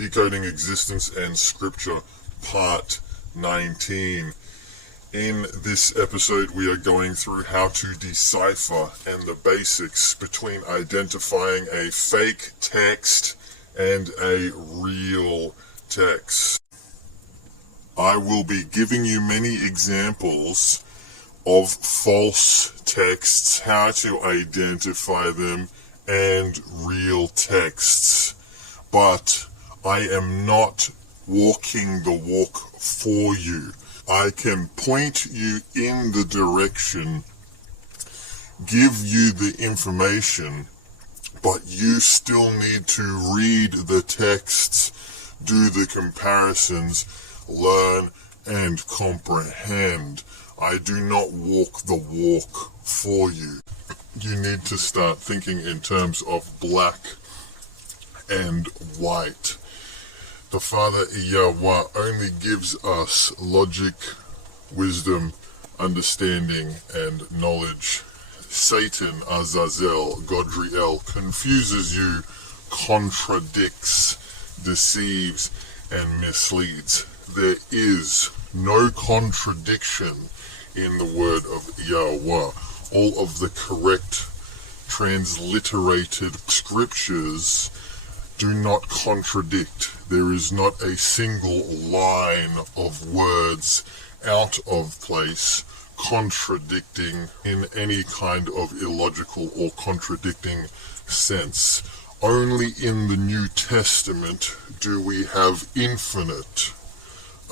Decoding Existence and Scripture, Part 19. In this episode, we are going through how to decipher and the basics between identifying a fake text and a real text. I will be giving you many examples of false texts, how to identify them, and real texts. But I am not walking the walk for you. I can point you in the direction, give you the information, but you still need to read the texts, do the comparisons, learn and comprehend. I do not walk the walk for you. You need to start thinking in terms of black and white. The Father Yahweh only gives us logic, wisdom, understanding, and knowledge. Satan, Azazel, Godriel, confuses you, contradicts, deceives, and misleads. There is no contradiction in the word of Yahweh. All of the correct transliterated scriptures do not contradict. There is not a single line of words out of place contradicting in any kind of illogical or contradicting sense. Only in the New Testament do we have infinite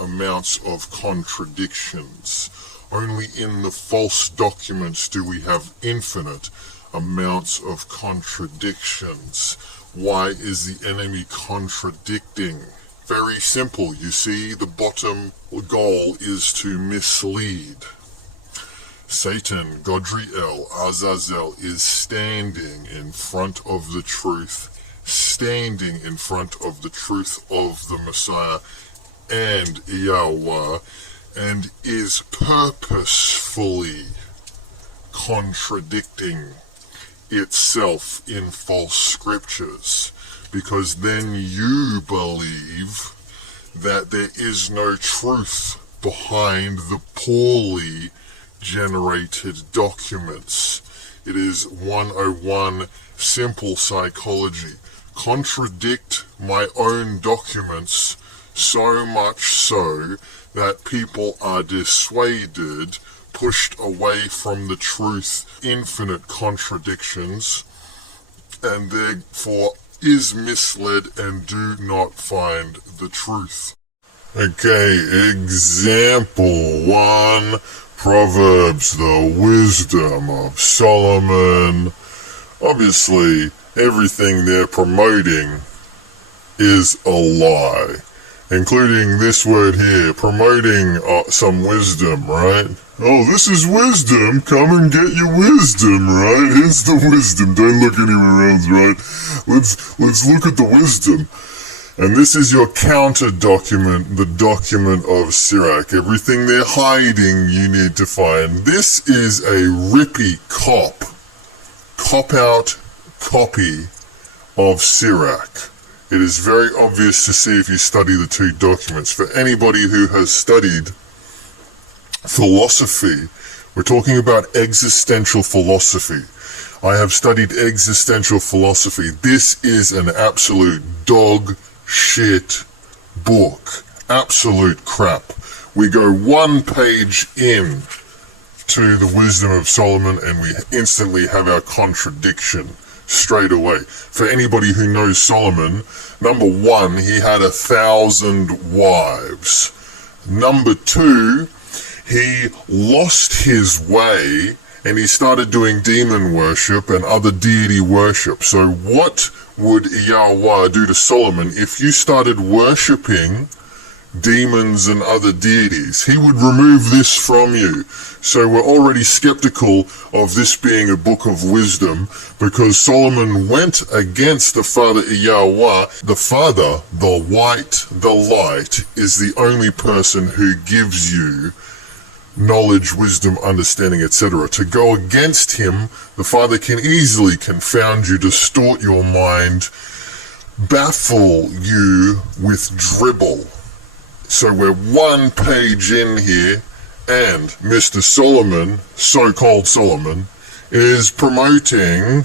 amounts of contradictions. Only in the false documents do we have infinite amounts of contradictions. Why is the enemy contradicting? Very simple, you see, the bottom goal is to mislead. Satan, Godriel, Azazel is standing in front of the truth, standing in front of the truth of the Messiah and Yahweh, and is purposefully contradicting itself in false scriptures, because then you believe that there is no truth behind the poorly generated documents. It is 101 simple psychology. Contradict my own documents so much so that people are dissuaded, pushed away from the truth, infinite contradictions, and therefore is misled and do not find the truth. Okay, example 1, Proverbs, the wisdom of Solomon. Obviously, everything they're promoting is a lie, including this word here, promoting some wisdom, right? Oh, this is wisdom. Come and get your wisdom, right? Here's the wisdom. Don't look anywhere else, right? Let's look at the wisdom. And this is your counter document, the document of Sirach. Everything they're hiding, you need to find. This is a rippy cop-out copy of Sirach. It is very obvious to see if you study the two documents. For anybody who has studied philosophy, we're talking about existential philosophy. I have studied existential philosophy. This is an absolute dog shit book. Absolute crap. We go one page in to the wisdom of Solomon and we instantly have our contradiction straight away. For anybody who knows Solomon, number 1, he had 1,000 wives. Number 2, he lost his way and he started doing demon worship and other deity worship. So what would Yahweh do to Solomon if you started worshipping demons and other deities? He would remove this from you. So we're already skeptical of this being a book of wisdom, because Solomon went against the Father Yahweh. The Father, the white, the light, is the only person who gives you knowledge, wisdom, understanding, etc. To go against him, the Father can easily confound you, distort your mind, baffle you with dribble. So we're one page in here, and Mr. Solomon, so-called Solomon, is promoting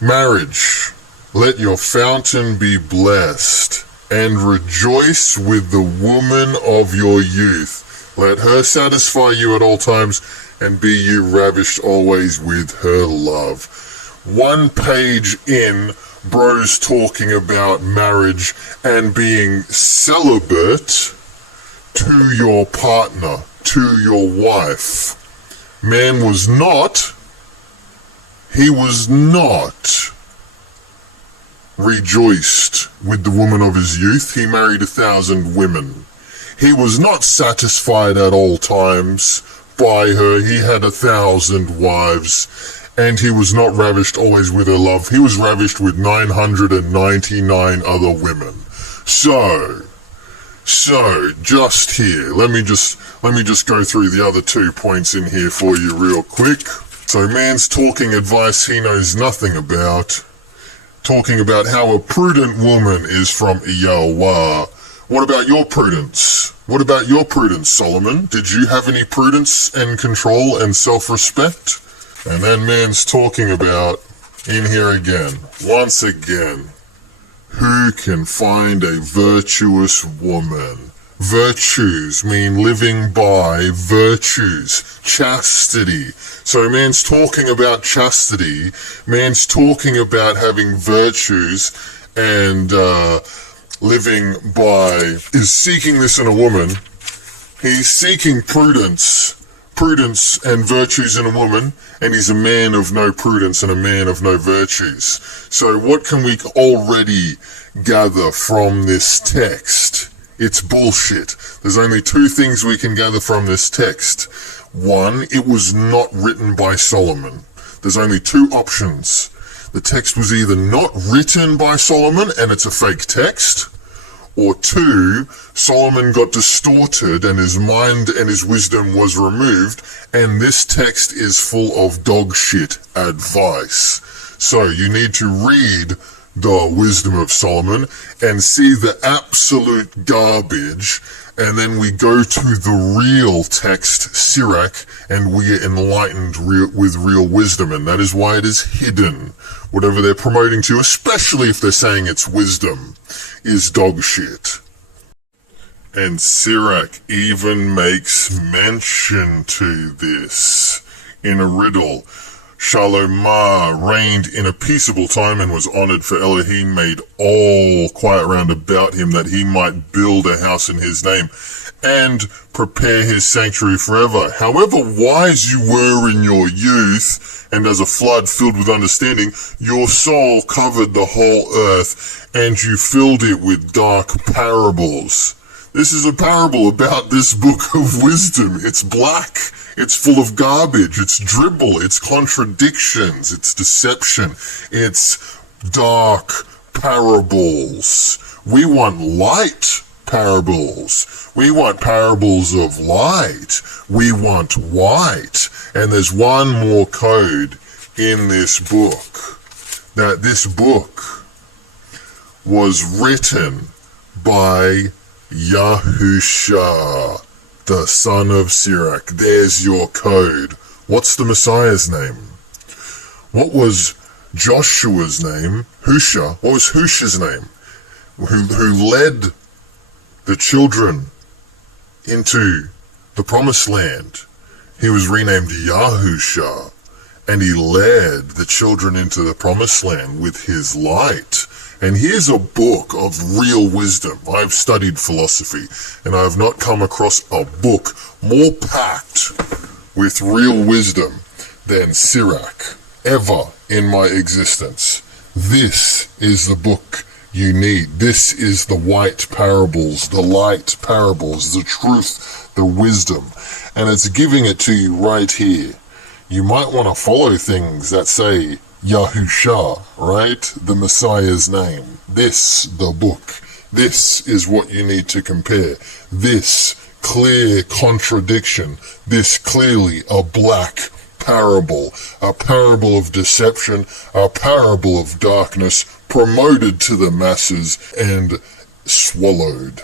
marriage. Let your fountain be blessed, and rejoice with the woman of your youth. Let her satisfy you at all times, and be you ravished always with her love. One page in, bro's talking about marriage and being celibate to your partner, to your wife. Man was not rejoiced with the woman of his youth. He married 1,000 women. He was not satisfied at all times by her. He had 1,000 wives, and he was not ravished always with her love. He was ravished with 999 other women. So just here, let me just go through the other 2 points in here for you real quick. So man's talking advice he knows nothing about, talking about how a prudent woman is from Yahweh. What about your prudence? What about your prudence, Solomon? Did you have any prudence and control and self-respect? And then man's talking about, in here again, once again, who can find a virtuous woman? Virtues mean living by virtues, chastity. So man's talking about chastity, man's talking about having virtues and living by, is seeking this in a woman. He's seeking prudence and virtues in a woman, and he's a man of no prudence and a man of no virtues. So what can we already gather from this text? It's bullshit. There's only 2 things we can gather from this text. 1, it was not written by Solomon. There's only 2 options. The text was either not written by Solomon and it's a fake text, or 2, Solomon got distorted and his mind and his wisdom was removed, and this text is full of dog shit advice. So you need to read the wisdom of Solomon and see the absolute garbage, and then we go to the real text, Sirach, and we are enlightened with real wisdom, and that is why it is hidden. Whatever they're promoting to, especially if they're saying it's wisdom, is dog shit. And Sirach even makes mention to this in a riddle. Shalomah reigned in a peaceable time and was honored, for Elohim made all quiet round about him, that he might build a house in his name and prepare his sanctuary forever. However wise you were in your youth, and as a flood filled with understanding, your soul covered the whole earth, and you filled it with dark parables. This is a parable about this book of wisdom. It's black. It's full of garbage. It's dribble. It's contradictions. It's deception. It's dark parables. We want light parables. We want parables of light. We want white. And there's one more code in this book. That this book was written by Yahusha, the son of Sirach. There's your code. What's the Messiah's name? What was Joshua's name? Husha. What was Husha's name? Who led the children into the promised land? He was renamed Yahusha, and he led the children into the promised land with his light. And here's a book of real wisdom. I've studied philosophy, and I have not come across a book more packed with real wisdom than Sirach ever in my existence. This is the book you need. This is the white parables, the light parables, the truth, the wisdom. And it's giving it to you right here. You might want to follow things that say Yahusha, right? The Messiah's name. This, the book. This is what you need to compare. This clear contradiction. This clearly a black parable. A parable of deception. A parable of darkness promoted to the masses and swallowed.